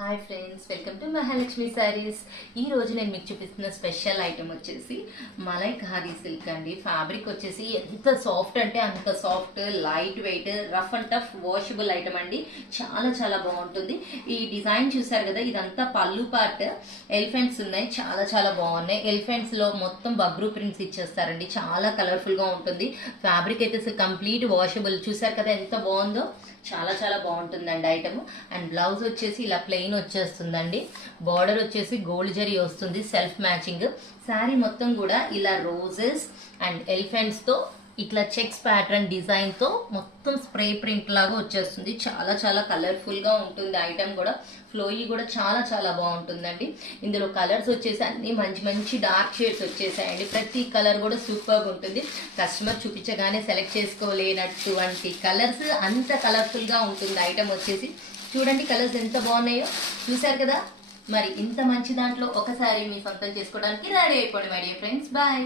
Hi friends, welcome to Mahalakshmi saris. ఈ రోజు నేను మీకు చూపిస్తున్న స్పెషల్ ఐటమ్ వచ్చేసి మలై ఖాదీ సిల్క్ అండి. ఫ్యాబ్రిక్ వచ్చేసి ఎంత సాఫ్ట్ అంటే అంత soft, light weight, rough and tough washable item అండి. చాలా చాలా బాగుంటుంది. ఈ డిజైన్ చూసారు కదా, ఇదంతా పళ్ళు పార్ట్ ఎలిఫెంట్స్ ఉన్నాయి, చాలా చాలా బాగున్నాయి. ఎలిఫెంట్స్ లో మొత్తం బగ్రూ ప్రింట్స్ ఇచ్చేస్తారండి. చాలా కలర్ఫుల్ గా ఉంటుంది. ఫ్యాబ్రిక్ అయితే కంప్లీట్ వాషబుల్. చూసారు కదా ఎంత బాగుందో, చాలా చాలా బాగుంటుందండి ఐటమ్. అండ్ బ్లౌజ్ వచ్చేసి ఇలా ప్లెయిన్ వచ్చేస్తుందండి. బార్డర్ వచ్చేసి గోల్డ్ జరీ వస్తుంది, సెల్ఫ్ మ్యాచింగ్. శారీ మొత్తం కూడా ఇలా రోజెస్ అండ్ ఎలిఫెంట్స్ తో ఇట్లా చెక్స్ ప్యాటర్న్ డిజైన్ తో మొత్తం స్ప్రే ప్రింట్ లాగా వచ్చేస్తుంది. చాలా చాలా కలర్ఫుల్ గా ఉంటుంది ఐటమ్ కూడా. ఫ్లోయి కూడా చాలా చాలా బాగుంటుందండి. ఇందులో కలర్స్ వచ్చేసి అన్ని మంచి మంచి డార్క్ షేడ్స్ వచ్చేసాయండి. ప్రతి కలర్ కూడా సూపర్ గా ఉంటుంది. కస్టమర్ చూపించగానే సెలెక్ట్ చేసుకోలేనటువంటి కలర్స్, అంత కలర్ఫుల్ గా ఉంటుంది ఐటమ్ వచ్చేసి. చూడండి కలర్స్ ఎంత బాగున్నాయో, చూసారు కదా. మరి ఇంత మంచి దాంట్లో ఒకసారి మీ సొంతం చేసుకోవడానికి రెడీ అయిపోండి మై డియర్ ఫ్రెండ్స్. బాయ్.